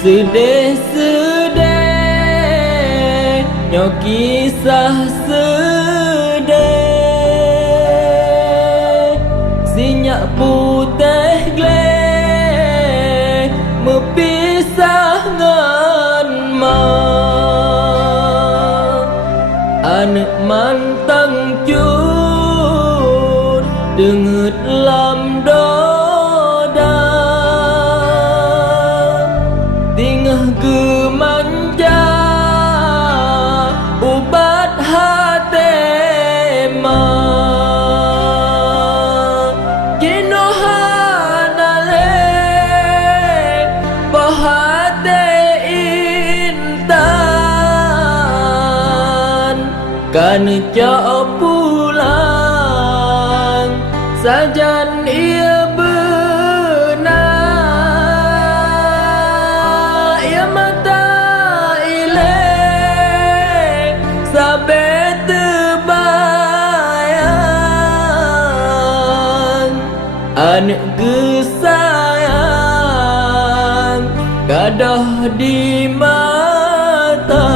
Sedih-sedih nyo kisah sedih sinyak putih gleh mepisah ngan mak anak mantang cun denget lam doda tingah gemanja ubat hati mak kinohanale bahate intan kan cak pulang sajan ia benar ia mata ilek sampai terbayang anak kesayang gadah di mata.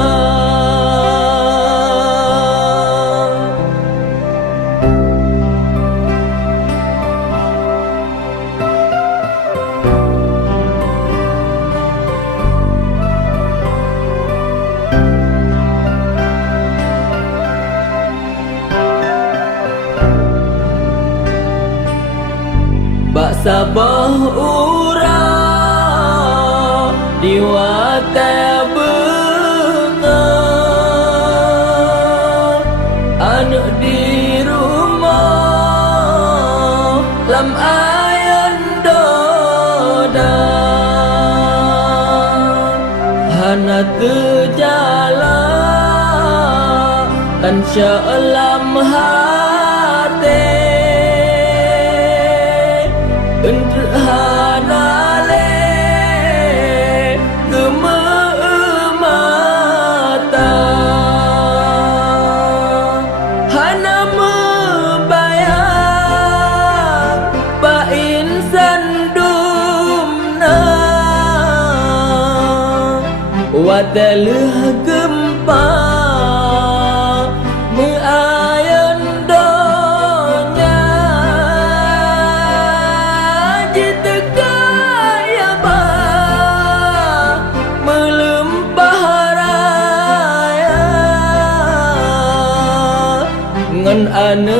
Bak sabah urang di watai bunga anak di rumah lam ayan doda hana terjala kan syalam hati Enderhanale gememata hana membayang pa insan dumna wadalah gempa meayan donya ngan ane